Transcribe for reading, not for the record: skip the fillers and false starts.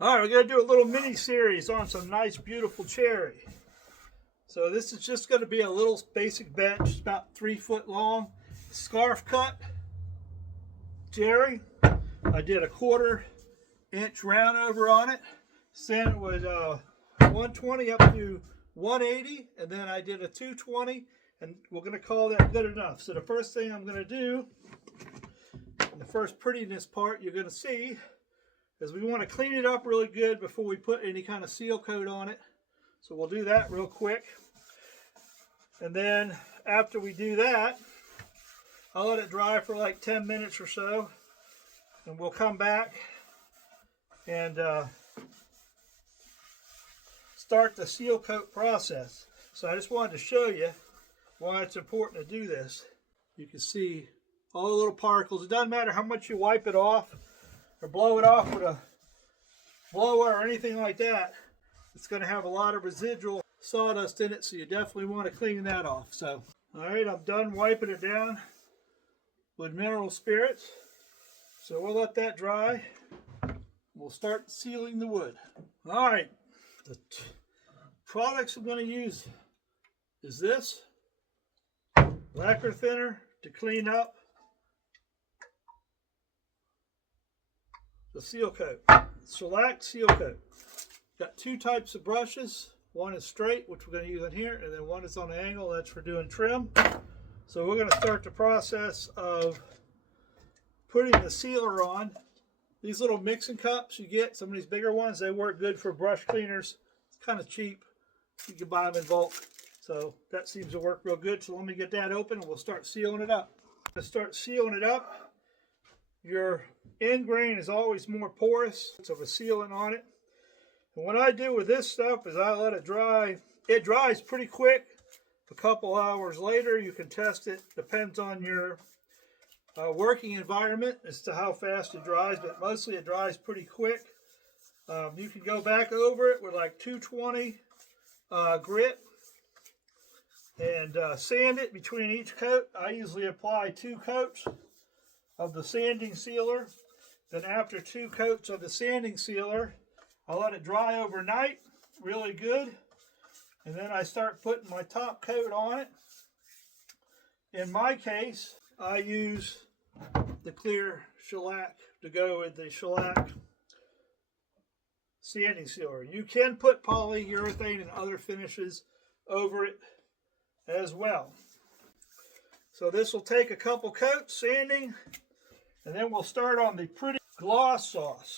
All right, we're going to do a little mini series on some nice, beautiful cherry. So this is just going to be a little basic bench, about 3 foot long, scarf cut cherry. I did a 1/4 inch round over on it. Sand was 120 up to 180, and then I did a 220, and we're going to call that good enough. So the first thing I'm going to do, the first prettiness part you're going to see, is we want to clean it up really good before we put any kind of seal coat on it. So we'll do that real quick. And then after we do that, I'll let it dry for like 10 minutes or so. And we'll come back and start the seal coat process. So I just wanted to show you why it's important to do this. You can see all the little particles. It doesn't matter how much you wipe it off or blow it off with a blower or anything like that. It's going to have a lot of residual sawdust in it, so you definitely want to clean that off. So, all right, I'm done wiping it down with mineral spirits. So we'll let that dry. We'll start sealing the wood. All right, the products I'm going to use is this lacquer thinner to clean up the seal coat. Shellac seal coat. Got 2 types of brushes. One is straight, which we're going to use in here, and then one is on an angle. That's for doing trim. So we're going to start the process of putting the sealer on. These little mixing cups you get, some of these bigger ones, they work good for brush cleaners. It's kind of cheap. You can buy them in bulk. So that seems to work real good. So let me get that open and we'll start sealing it up. To start sealing it up, your end grain is always more porous, so the sealant on it. And what I do with this stuff is I let it dry. It dries pretty quick. A couple hours later, you can test it. Depends on your working environment as to how fast it dries, but mostly it dries pretty quick. You can go back over it with like 220 grit and sand it between each coat. I usually apply 2 coats of the sanding sealer. Then after 2 coats of the sanding sealer, I let it dry overnight really good, and then I start putting my top coat on it. In my case, I use the clear shellac to go with the shellac sanding sealer. You can put polyurethane and other finishes over it as well. So this will take a couple coats sanding, and then we'll start on the pretty gloss sauce.